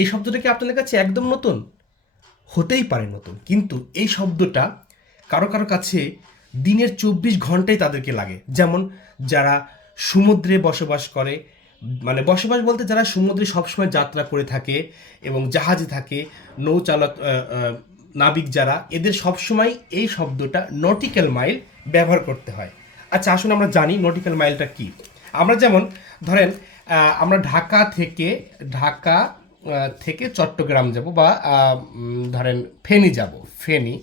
এই শব্দটা কি আপনাদের কাছে একদম নতুন? হতেই পারে নতুন, কিন্তু এই শব্দটা কারো কারো কাছে দিনের 24 ঘন্টাই তাদেরকে লাগে। যেমন যারা সমুদ্রে বসবাস করে, মানে বসবাস বলতে যারা সমুদ্রে সবসময় যাত্রা করে থাকে এবং জাহাজে থাকে, নৌচালক নাবিক যারা, এদের সবসময় এই শব্দটা নটিক্যাল মাইল ব্যবহার করতে হয়। আচ্ছা আসুন আমরা জানি নটিক্যাল মাইলটা কি। আমরা যেমন ধরেন আমরা ঢাকা থেকে চট্টগ্রাম যাব, বা ধরেন ফেনী যাব, ফেনী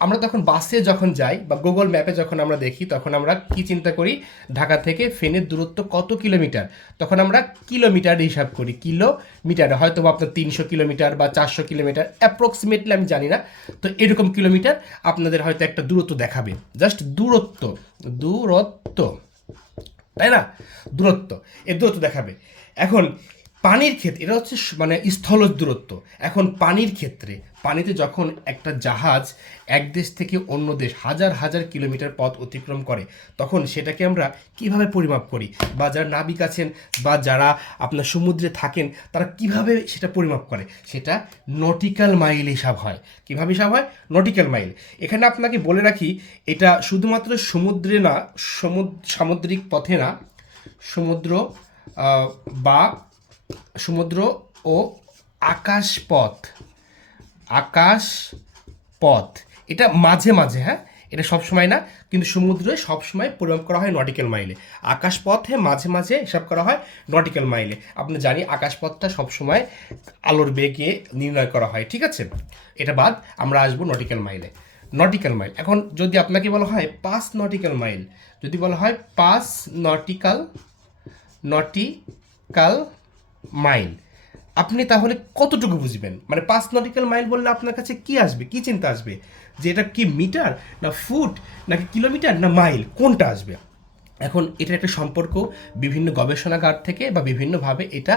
আমরা তখন বাসে যখন যাই বা গুগল ম্যাপে যখন আমরা দেখি, তখন আমরা কি চিন্তা করি, ঢাকা থেকে ফেনীর দূরত্ব কত কিলোমিটার, তখন আমরা কিলোমিটার হিসাব করি, কিলোমিটার হয়তো বা আপনার 300 কিলোমিটার বা 400 কিলোমিটার অ্যাপ্রক্সিমেটলি, আমি জানি না, তো এরকম কিলোমিটার আপনাদের হয়তো একটা দূরত্ব দেখাবে, জাস্ট দূরত্ব, তাই না, দূরত্ব, এর দূরত্ব দেখাবে। এখন পানির ক্ষেত্রে এটা হচ্ছে মানে স্থলজ দূরত্ব। এখন পানির ক্ষেত্রে, পানিতে যখন একটা জাহাজ এক দেশ থেকে অন্য দেশ হাজার হাজার কিলোমিটার পথ অতিক্রম করে, তখন সেটাকে আমরা কিভাবে পরিমাপ করি, বা যারা নাবিক আছেন বা যারা আপনার সমুদ্রে থাকেন তারা কিভাবে সেটা পরিমাপ করে, সেটা নটিক্যাল মাইল হিসাব হয়। কিভাবে হিসাব হয়? Nautical mile. এখানে আপনাকে বলে রাখি, এটা শুধুমাত্র সমুদ্রে না, সামুদ্রিক পথে না, সমুদ্র বা সমুদ্র ও আকাশপথ এটা মাঝে মাঝে, হ্যাঁ, এটা সবসময় না, কিন্তু সমুদ্রে সবসময় পরিমাপ করা হয় নটিক্যাল মাইলে। আকাশপথে মাঝে মাঝে হিসাব করা হয় নটিক্যাল মাইলে। আপনি জানি আকাশপথটা সবসময় আলোর বেগে নির্ণয় করা হয়, ঠিক আছে। এটা বাদ, আমরা আসবো নটিক্যাল মাইলে। নটিক্যাল মাইল, এখন যদি আপনাকে বলা হয় 5 নটিক্যাল মাইল, যদি বলা হয় 5 নটিক্যাল মাইল, আপনি তাহলে কতটুকু বুঝবেন? মানে 5 নটিক্যাল মাইল বললে আপনার কাছে কি আসবে, কি চিন্তা আসবে, যে এটা কি মিটার না ফুট নাকি কিলোমিটার না মাইল, কোনটা আসবে? এখন এটার একটা সম্পর্ক বিভিন্ন গবেষণাগার থেকে বা বিভিন্নভাবে এটা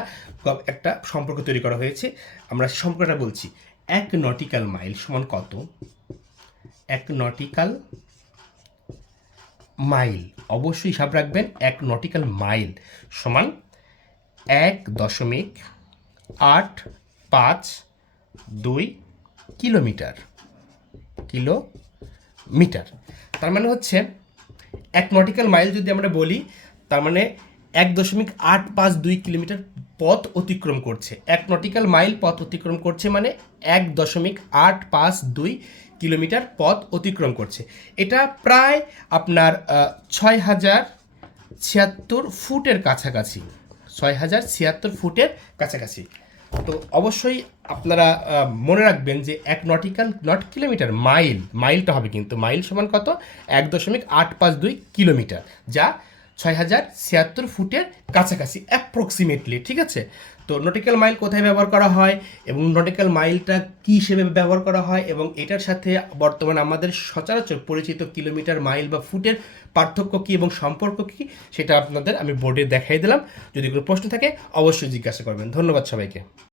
একটা সম্পর্ক তৈরি করা হয়েছে। আমরা সম্পর্কটা বলছি। 1 নটিক্যাল মাইল সমান কত? 1 নটিক্যাল মাইল, অবশ্যই হিসাব রাখবেন, 1 নটিক্যাল মাইল সমান 1.852 কিলোমিটার। তার মানে হচ্ছে 1 নটিক্যাল মাইল যদি আমরা বলি, তার মানে 1.852 কিলোমিটার পথ অতিক্রম করছে। 1 নটিক্যাল মাইল পথ অতিক্রম করছে মানে 1.852 কিলোমিটার পথ অতিক্রম করছে। এটা প্রায় আপনার 6076 ফুটের কাছাকাছি, 6076 ফুটের কাছাকাছি। তো অবশ্যই আপনারা মনে রাখবেন যে 1 নটিক্যাল, নট কিলোমিটার, মাইলটা হবে, কিন্তু মাইল সমান কত? 1.852 কিলোমিটার, যা 6076 ফুটের কাছাকাছি অ্যাপ্রক্সিমেটলি, ঠিক আছে। তো নটিক্যাল মাইল কোথায় ব্যবহার করা হয় এবং নটিক্যাল মাইলটা কী হিসেবে ব্যবহার করা হয়, এবং এটার সাথে বর্তমানে আমাদের সচরাচর পরিচিত কিলোমিটার, মাইল বা ফুটের পার্থক্য কী এবং সম্পর্ক কী, সেটা আপনাদের আমি বোর্ডে দেখাই দিলাম। যদি কোনো প্রশ্ন থাকে অবশ্যই জিজ্ঞাসা করবেন। ধন্যবাদ সবাইকে।